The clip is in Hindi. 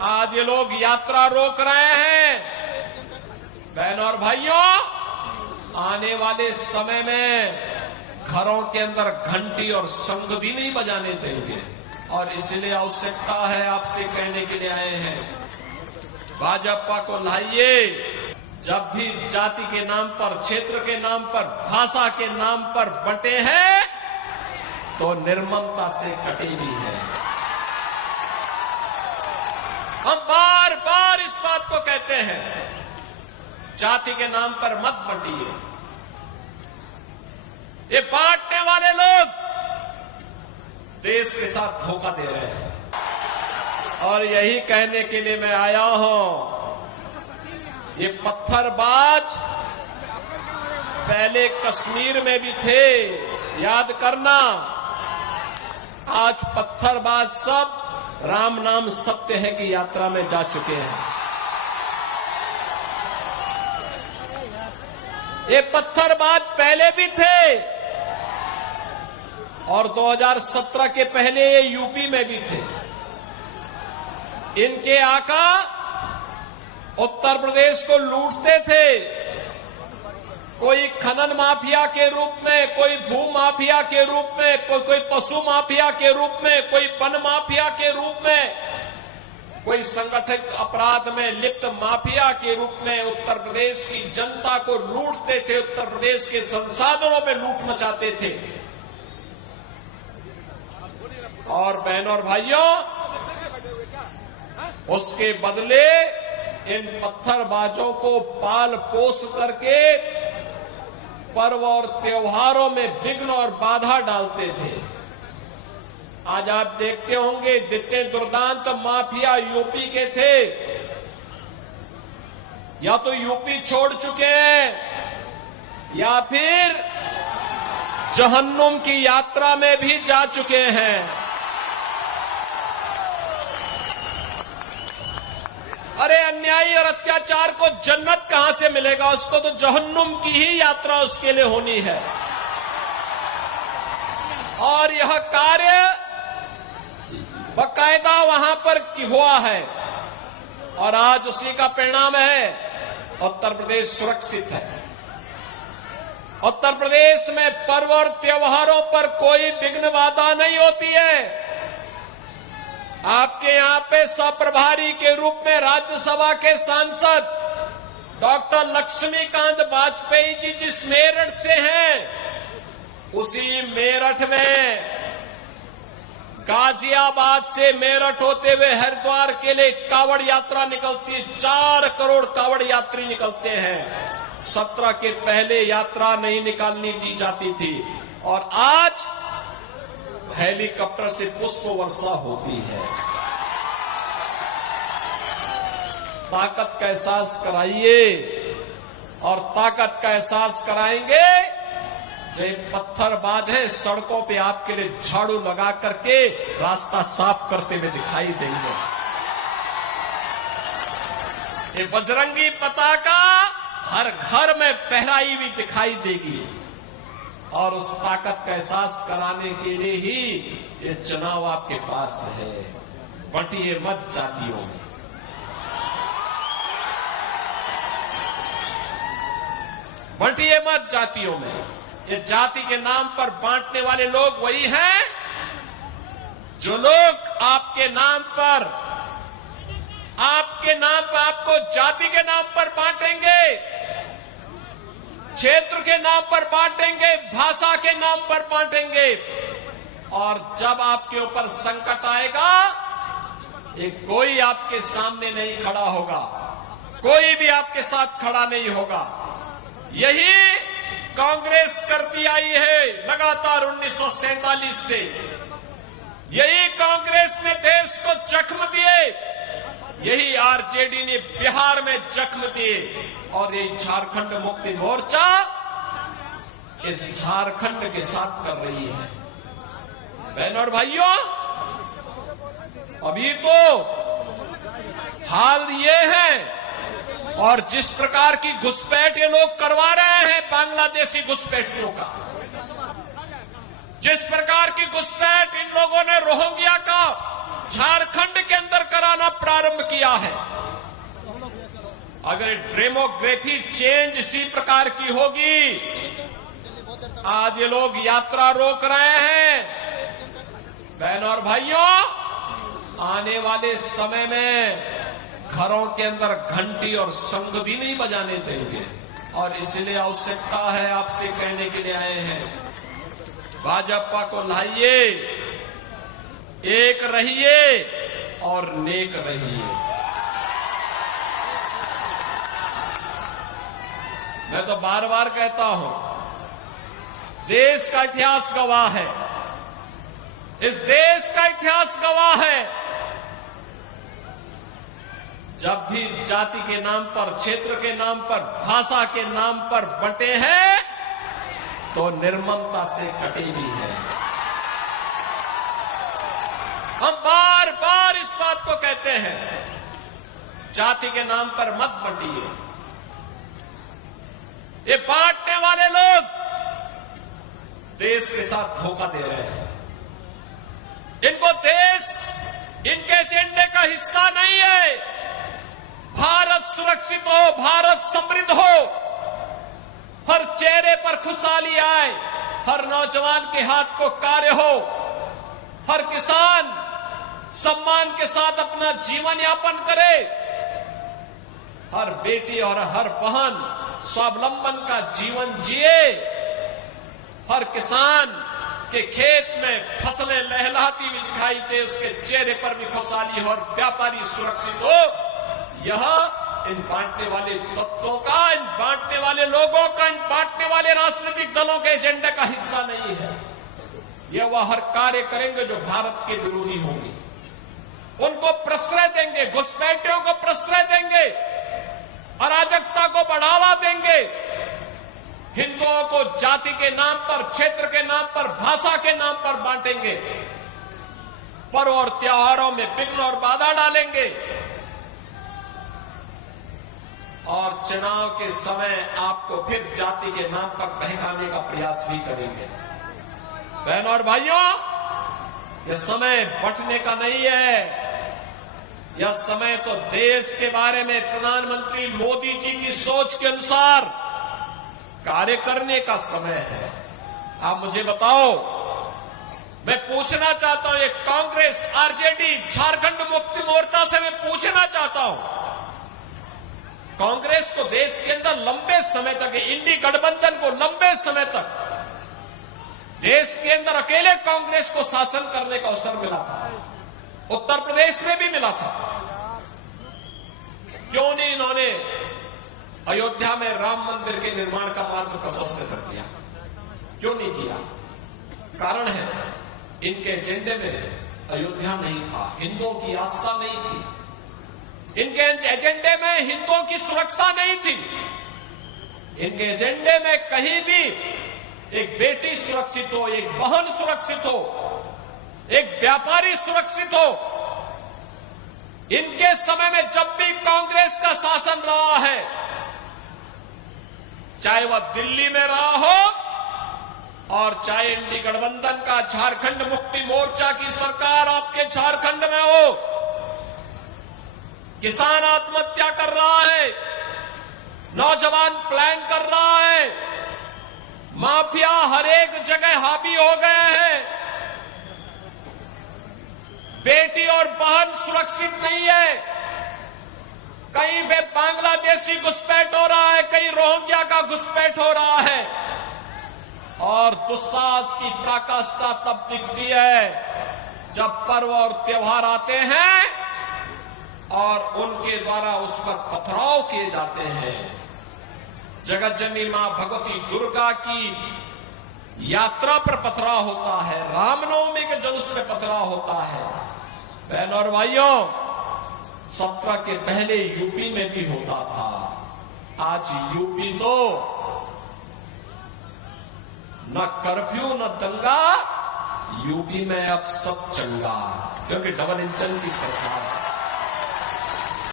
आज ये लोग यात्रा रोक रहे हैं। बहनों और भाइयों, आने वाले समय में घरों के अंदर घंटी और शंख भी नहीं बजाने देंगे और इसलिए आवश्यकता है, आपसे कहने के लिए आए हैं, भाजपा को लाइए। जब भी जाति के नाम पर, क्षेत्र के नाम पर, भाषा के नाम पर बंटे हैं तो निर्ममता से कटी भी है। हम बार बार इस बात को कहते हैं, जाति के नाम पर मत बंटिए। ये बांटने वाले लोग देश के साथ धोखा दे रहे हैं और यही कहने के लिए मैं आया हूं। ये पत्थरबाज पहले कश्मीर में भी थे, याद करना। आज पत्थरबाज सब राम नाम सत्य है की यात्रा में जा चुके हैं। ये पत्थरबाज पहले भी थे और 2017 के पहले ये यूपी में भी थे। इनके आका उत्तर प्रदेश को लूटते थे, कोई खनन माफिया के रूप में, कोई भू माफिया के रूप में, कोई पशु माफिया के रूप में, कोई वन माफिया के रूप में, कोई संगठित अपराध में लिप्त माफिया के रूप में उत्तर प्रदेश की जनता को लूटते थे, उत्तर प्रदेश के संसाधनों में लूट मचाते थे। और बहनों और भाइयों, उसके बदले इन पत्थरबाजों को पाल पोस करके पर्व और त्योहारों में विघ्न और बाधा डालते थे। आज आप देखते होंगे, जितने दुर्दांत माफिया यूपी के थे, या तो यूपी छोड़ चुके हैं या फिर जहन्नुम की यात्रा में भी जा चुके हैं। अरे अन्यायी और अत्याचार को जन्नत कहां से मिलेगा? उसको तो जहन्नुम की ही यात्रा उसके लिए होनी है। और यह कार्य बाकायदा वहां पर हुआ है और आज उसी का परिणाम है, उत्तर प्रदेश सुरक्षित है। उत्तर प्रदेश में पर्व और त्योहारों पर कोई विघ्न बाधा नहीं होती है। आपके यहां पे स्वप्रभारी के रूप में राज्यसभा के सांसद डॉक्टर लक्ष्मीकांत वाजपेयी जी जिस मेरठ से हैं, उसी मेरठ में गाजियाबाद से मेरठ होते हुए हरिद्वार के लिए कावड़ यात्रा निकलती है। 4 करोड़ कावड़ यात्री निकलते हैं। 17 के पहले यात्रा नहीं निकालनी दी जाती थी और आज हेलीकॉप्टर से पुष्प वर्षा होती है। ताकत का एहसास कराइए और ताकत का एहसास कराएंगे जो पत्थरबाज है, सड़कों पे आपके लिए झाड़ू लगा करके रास्ता साफ करते हुए दिखाई देंगे। ये बजरंगी पताका हर घर में फहराई हुई दिखाई देगी और उस ताकत का एहसास कराने के लिए ही ये चुनाव आपके पास है। बंटिए मत जातियों में, बंटिए मत जातियों में। ये जाति के नाम पर बांटने वाले लोग वही हैं जो लोग आपके नाम पर आपको जाति के नाम पर बांटेंगे, क्षेत्र के नाम पर बांटेंगे, भाषा के नाम पर बांटेंगे और जब आपके ऊपर संकट आएगा, कोई आपके सामने नहीं खड़ा होगा, कोई भी आपके साथ खड़ा नहीं होगा। यही कांग्रेस करती आई है लगातार 1947 से। यही कांग्रेस ने देश को जख्म दिए, यही आरजेडी ने बिहार में जख्म दिए और ये झारखंड मुक्ति मोर्चा इस झारखंड के साथ कर रही है। बहनों और भाइयों, अभी तो हाल ये है और जिस प्रकार की घुसपैठ ये लोग करवा रहे हैं बांग्लादेशी घुसपैठियों का, जिस प्रकार की घुसपैठ इन लोगों ने रोहिंग्या का झारखंड के अंदर कराना प्रारंभ किया है। अगर डेमोग्राफी चेंज इसी प्रकार की होगी, आज ये लोग यात्रा रोक रहे हैं। बहनों और भाइयों, आने वाले समय में घरों के अंदर घंटी और शंख भी नहीं बजाने देंगे। और इसलिए आवश्यकता है, आपसे कहने के लिए आए हैं, भाजपा को लाइए, एक रहिए और नेक रहिए। मैं तो बार बार कहता हूं, देश का इतिहास गवाह है, इस देश का इतिहास गवाह है, जब भी जाति के नाम पर, क्षेत्र के नाम पर, भाषा के नाम पर बंटे हैं तो निर्ममता से कटे भी हैं। हम बार बार इस बात को कहते हैं, जाति के नाम पर मत बंटिए। ये बांटने वाले लोग देश के साथ धोखा दे रहे हैं। इनको देश इनके एजेंडे का हिस्सा नहीं है। भारत सुरक्षित हो, भारत समृद्ध हो, हर चेहरे पर खुशहाली आए, हर नौजवान के हाथ को कार्य हो, हर किसान सम्मान के साथ अपना जीवन यापन करे, हर बेटी और हर बहन स्वावलंबन का जीवन जिए, हर किसान के खेत में फसलें लहलहाती हुई दिखाई दे, उसके चेहरे पर भी खुशहाली हो और व्यापारी सुरक्षित हो। यह इन बांटने वाले तत्वों का, इन बांटने वाले लोगों का, इन बांटने वाले राजनीतिक दलों के एजेंडे का हिस्सा नहीं है। यह वह हर कार्य करेंगे जो भारत के विरोधी होंगे, उनको प्रश्रय देंगे, घुसपैठियों को प्रश्रय देंगे, अराजकता को बढ़ावा देंगे, हिंदुओं को जाति के नाम पर, क्षेत्र के नाम पर, भाषा के नाम पर बांटेंगे, पर्व और त्योहारों में विघ्न और बाधा डालेंगे और चुनाव के समय आपको फिर जाति के नाम पर बहकाने का प्रयास भी करेंगे। बहनों और भाइयों, यह समय बंटने का नहीं है, यह समय तो देश के बारे में प्रधानमंत्री मोदी जी की सोच के अनुसार कार्य करने का समय है। आप मुझे बताओ, मैं पूछना चाहता हूं, ये कांग्रेस, आरजेडी, झारखंड मुक्ति मोर्चा से मैं पूछना चाहता हूं, कांग्रेस को देश के अंदर लंबे समय तक, इंडी गठबंधन को लंबे समय तक देश के अंदर अकेले कांग्रेस को शासन करने का अवसर मिला था, उत्तर प्रदेश में भी मिला था। क्यों नहीं इन्होंने अयोध्या में राम मंदिर के निर्माण का मार्ग प्रशस्त कर दिया? क्यों नहीं किया? कारण है, इनके एजेंडे में अयोध्या नहीं था, हिंदुओं की आस्था नहीं थी, इनके एजेंडे में हिंदुओं की सुरक्षा नहीं थी, इनके एजेंडे में कहीं भी एक बेटी सुरक्षित हो, एक बहन सुरक्षित हो, एक व्यापारी सुरक्षित हो। इनके समय में जब भी कांग्रेस का शासन रहा है, चाहे वह दिल्ली में रहा हो और चाहे इंडी गठबंधन का झारखंड मुक्ति मोर्चा की सरकार आपके झारखंड में हो, किसान आत्महत्या कर रहा है, नौजवान प्लान कर रहा है, माफिया हर एक जगह हावी हो गए हैं, बेटी और बहन सुरक्षित नहीं है, कहीं पे बांग्लादेशी घुसपैठ हो रहा है, कहीं रोहिंग्या का घुसपैठ हो रहा है। और दुस्साहस की पराकाष्ठा तब दिखती है जब पर्व और त्योहार आते हैं और उनके द्वारा उस पर पथराव किए जाते हैं। जगत जननी मां भगवती दुर्गा की यात्रा पर पथराव होता है, रामनवमी के जुलूस में पथराव होता है। बहनों और भाइयों, 17 के पहले यूपी में भी होता था, आज यूपी तो न कर्फ्यू न दंगा, यूपी में अब सब चंगा, क्योंकि डबल इंजन की सरकार है।